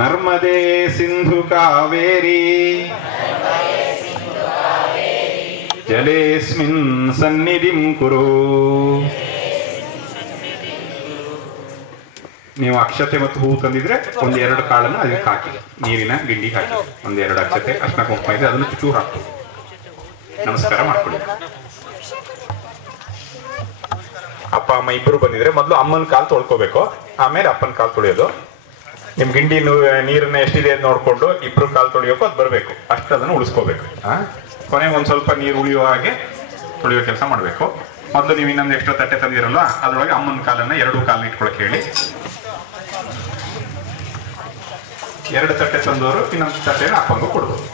ನರ್ಮದೆ ಸಿಂಧು ಕಾವೇರಿ. ಜಲೇಸ್ಮಿನ್ ಸನ್ನಿಧಿಂ ಕುರು. ನೀವು ಅಕ್ಷತೆ ಮತ್ತು ಹೂ ತಂದಿದ್ರೆ ಒಂದ್ ಎರಡು ಕಾಳನ್ನು ಅದಕ್ಕೆ ಹಾಕಿ. ನೀರಿನ ಗಿಂಡಿ ಹಾಕಿ. ಒಂದೆರಡು ಅಕ್ಷತೆ ಅರ್ಶನ ಕುಂಕುಮ ಇದೆ, ಅದನ್ನು ಚೂರು ಹಾಕಿ ನಮಸ್ಕಾರ ಮಾಡ್ಕೊಳ್ಳಿ. ಅಪ್ಪ, ಅಮ್ಮ ಇಬ್ಬರು ಬಂದಿದ್ರೆ ಮೊದಲು ಅಮ್ಮನ ಕಾಲು ತೊಳ್ಕೋಬೇಕು. ಆಮೇಲೆ ಅಪ್ಪನ ಕಾಲು ತೊಳೆಯೋದು. ನಿಮ್ ಗಿಂಡಿ ನೀರನ್ನ ಎಷ್ಟಿದೆ ಅಂತ ನೋಡ್ಕೊಂಡು ಇಬ್ರು ಕಾಲು ತೊಳೆಯೋಕು ಅದು ಬರಬೇಕು. ಅಷ್ಟು ಅದನ್ನು ಉಳಿಸ್ಕೋಬೇಕು. ಕೊನೆಗೆ ಒಂದು ಸ್ವಲ್ಪ ನೀರು ಉಳಿಯೋ ಹಾಗೆ ತೊಳೆಯೋ ಕೆಲಸ ಮಾಡಬೇಕು. ಮೊದಲು ನೀವು ಇನ್ನೊಂದು ಎಷ್ಟೋ ತಟ್ಟೆ ತಂದಿರಲ್ಲ, ಅದರೊಳಗೆ ಅಮ್ಮನ ಕಾಲನ್ನ ಎರಡು ಕಾಲನ್ನ ಇಟ್ಕೊಳಕ್ ಹೇಳಿ. ಎರಡು ತಟ್ಟೆ ತಂದವರು, ಇನ್ನೊಂದು ತಟ್ಟೆನ ಅಪ್ಪಂಗೂ ಕೊಡ್ಬೋದು.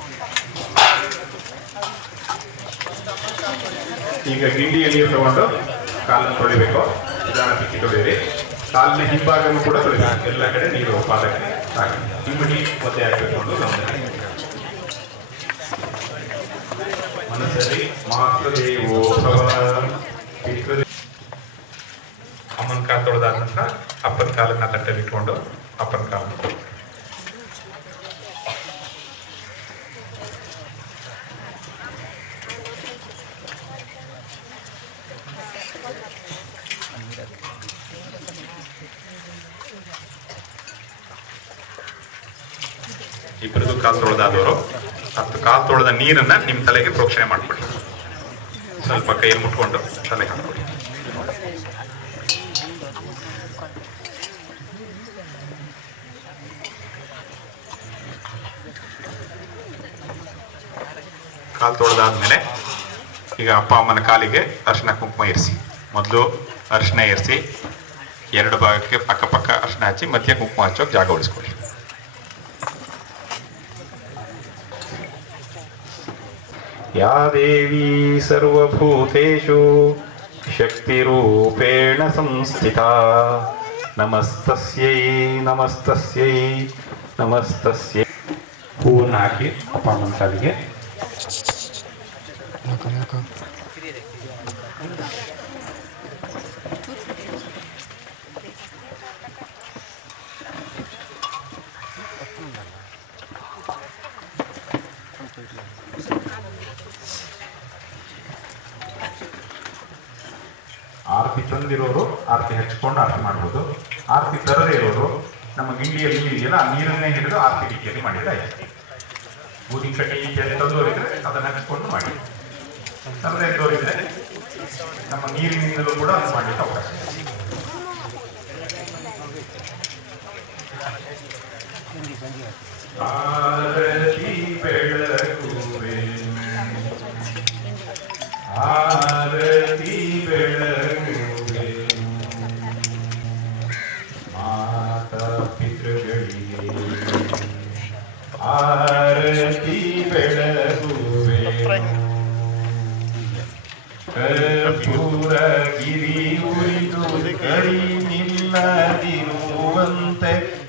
ಈಗ ಗಿಂಡಿಯ ನೀರು ತಗೊಂಡು ಕಾಲನ್ನು ತೊಳಿಬೇಕು. ನಿಧಾನ ತಿಕ್ಕಿ ತೊಳಿರಿ ಕಾಲಿನ ಹಿಂಭಾಗನೂ ಕೂಡ ತೊಳಿಬೇಕು ಎಲ್ಲ ಕಡೆ ನೀರು ಪಾದಕ್ಕೆ ಹಾಕಿ. ಹಿಂಬಡಿ ಒತ್ತೆ ಹಾಕಬೇಕು ಅಂತ ಗಮನ ಮನಸ್ಸಲ್ಲಿ ಮಾತೃ ದೇವೋ ಭವ. ಪಿತೃ ಅಮ್ಮನ ಕಾಲು ತೊಳೆದಾದ ನಂತರ ಅಪ್ಪನ ಕಾಲನ್ನ ತಟ್ಟೆಲಿ ಇಟ್ಕೊಂಡು ಅಪ್ಪನ ಕಾಲನ್ನು. ಇಬ್ಬರದು ಕಾಲು ತೊಳೆದಾದವರು. ಹತ್ತು ಕಾಲು ತೊಳೆದ ನೀರನ್ನ ನಿಮ್ಮ ತಲೆಗೆ ಪ್ರೋಕ್ಷಣೆ ಮಾಡ್ಕೊಳ್ಳಿ ಸ್ವಲ್ಪ ಕೈಯಲ್ಲಿ ಮುಟ್ಕೊಂಡು ತಲೆ ಹಾಕ್ಬಿಡಿ ಕಾಲು ತೊಳೆದಾದ್ಮೇಲೆ ಈಗ ಅಪ್ಪ ಅಮ್ಮನ ಕಾಲಿಗೆ ಅರ್ಶಿನ ಕುಂಕುಮ ಇರಿಸಿ. ಮೊದಲು ಅರ್ಶಿನ ಇರಿಸಿ, ಎರಡು ಭಾಗಕ್ಕೆ ಪಕ್ಕ ಪಕ್ಕ ಅರ್ಶನ ಹಚ್ಚಿ, ಮಧ್ಯೆ ಕುಂಕುಮ ಹಚ್ಚೋಕೆ ಜಾಗ ಉಳಿಸ್ಕೊಳ್ಳಿ. या देवी सर्वभूतेषु शक्तिरूपेण संस्थिता ನಮಸ್ತಸ್ಯೈ ನಮಸ್ತಸ್ಯೈ ನಮಸ್ತಸ್ಯೈ ಹೂವನ್ನು ಹಾಕಿ ಅಪ್ಪ ಅಮ್ಮನ ಕಾಲಿಗೆ ಆರತಿ ತಂದಿರೋರು ಆರತಿ ಹಚ್ಕೊಂಡು ಆರತಿ ಮಾಡ್ಬೋದು. ಆರತಿ ತರದೇ ಇರೋರು ನಮ್ಮ ಗಿಂಡಿಯಲ್ಲಿ ಇದೆಯಲ್ಲ ಆ ನೀರನ್ನೇ ಹಿಡಿದು ಆರತಿ ರೀತಿಯಲ್ಲಿ ಆಯ್ತು. ಬೂದಿ ಕಟ್ಟಿ ಈಚೆಯಲ್ಲಿ ತಂದೋರಿದ್ರೆ ಅದನ್ನ ಹಚ್ಕೊಂಡು ಮಾಡಿ. ತರದೇ ಇದ್ದವರಿದ್ರೆ ನಮ್ಮ ನೀರಿನಿಂದಲೂ ಕೂಡ ಅದು ಮಾಡಲಿಕ್ಕೆ ಅವಕಾಶ ಇದೆ. ಆರತಿ ಬೆಳಗುವೆ ಕರ್ಪೂರ ಗಿರಿ ಉರಿದು ಕರಿ ನಿಲ್ಲದಿರುವಂತೆ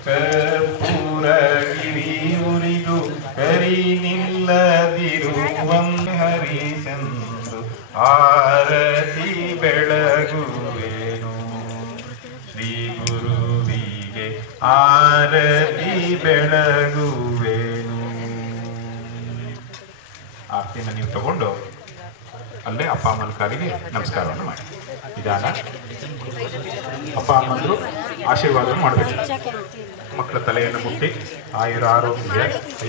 ಕರ್ಪೂರ ಗಿರಿ ಉರಿದು ಕರಿ ನಿಲ್ಲದಿರುವಂತೆ ಹರಿಸೆಂದು ಆರತಿ ಬೆಳಗುವೇನು ಶ್ರೀ ಗುರುವಿಗೆ ಆರತಿ ಬೆಳಗುವೇನು ಆರತಿನ ನೀವು ತಗೊಂಡು ಅಲ್ಲೇ ಅಪ್ಪ ಅಮ್ಮನ ಕಾಲಿಗೆ ನಮಸ್ಕಾರವನ್ನು ಮಾಡಿ. ನಿಧಾನ. ಅಪ್ಪ ಅಮ್ಮಂದರು ಆಶೀರ್ವಾದವನ್ನು ಮಾಡಬೇಕು. ಮಕ್ಕಳ ತಲೆಯನ್ನು ಮುಟ್ಟಿ, ಆಯುರ ಆರೋಗ್ಯ